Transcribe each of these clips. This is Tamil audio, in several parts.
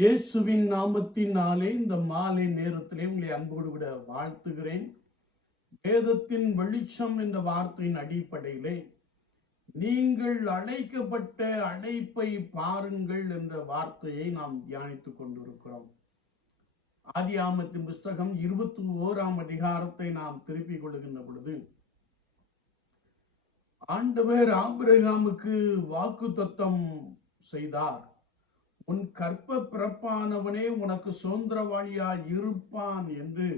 இயேசுவின் நாமத்தினாலே இந்த மாலை நேரத்திலே உங்களை அன்போடு விட வாழ்த்துகிறேன். வேதத்தின் வெளிச்சம் என்ற வார்த்தையின் அடிப்படையிலே நீங்கள் அழைக்கப்பட்ட அழைப்பை பாருங்கள் என்ற வார்த்தையை நாம் தியானித்துக் கொண்டிருக்கிறோம். ஆதி ஆமத்தின் புஸ்தகம் இருபத்தி ஓராம் அதிகாரத்தை நாம் திருப்பிக் கொள்கின்ற பொழுது ஆண்டவர் ஆபிரகாமுக்கு வாக்கு தத்தம் செய்தார். உன் கற்ப பிறப்பானவனே உனக்கு சுதந்திரவாளியாய் இருப்பான் என்று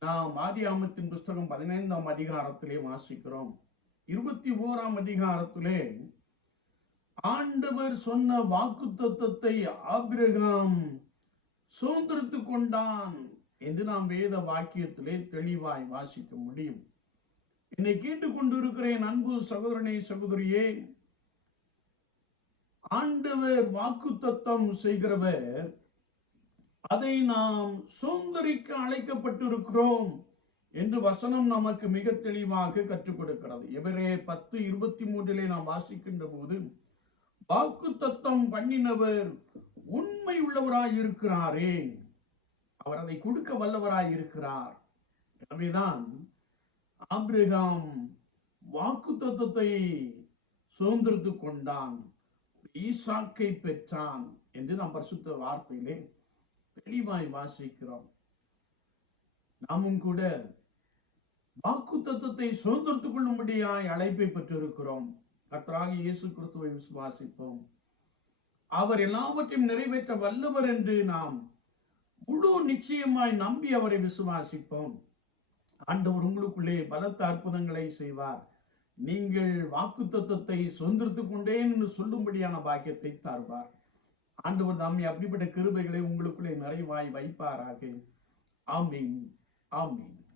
நாம் ஆதியாமத்தின் புஸ்தகம் பதினைந்தாம் அதிகாரத்திலே வாசிக்கிறோம். இருபத்தி ஓராம் அதிகாரத்திலே ஆண்டவர் சொன்ன வாக்கு தத்துவத்தை ஆபிரகாம் சுதந்திரத்து கொண்டான் என்று நாம் வேத வாக்கியத்திலே தெளிவாய் வாசிக்க முடியும். என்னை கேட்டுக்கொண்டிருக்கிறேன் அன்பு சகோதரனே சகோதரியே ஆண்டவர் வாக்கு தத்தம் செய்கிறவர் அதை நாம் சுந்தரிக்க அழைக்கப்பட்டிருக்கிறோம் என்று வசனம் நமக்கு மிக தெளிவாக கற்றுக் கொடுக்கிறது. எவரே பத்து இருபத்தி மூன்றிலே நாம் வாசிக்கின்ற போது வாக்கு தத்தம் பண்ணினவர் உண்மை உள்ளவராய் இருக்கிறாரே. அவர் அதை கொடுக்க வல்லவராய் இருக்கிறார். எனவேதான் ஆப்ரகாம் வாக்கு தத்துவத்தை சுதந்திரத்து கொண்டான். ஈசாக்கை பெற்றான் என்று நாம் பரிசுத்த வார்த்தையிலே தெளிவாய் வாசிக்கிறோம். நாமும் கூட வாக்கு தத்துவத்தை சுதந்திரத்துக் கொள்ளும்படியாய் அழைப்பை பெற்றிருக்கிறோம். கர்த்தராக இயேசு கிறிஸ்துவை விசுவாசிப்போம். அவர் எல்லாவற்றையும் நிறைவேற்ற வல்லவர் என்று நாம் முழு நிச்சயமாய் நம்பி அவரை விசுவாசிப்போம். ஆண்டவர் உங்களுக்குள்ளே பலத்த அற்புதங்களை செய்வார். நீங்கள் வாக்கு தத்துவத்தை சுதந்திரத்துக் கொண்டேன் என்று சொல்லும்படியான பாக்கியத்தை தருவார். ஆண்டவர் நாமே அப்படிப்பட்ட கிருபைகளை உங்களுக்குள்ளே நிறைவாய் வைப்பாராக. ஆமீன். ஆமீன்.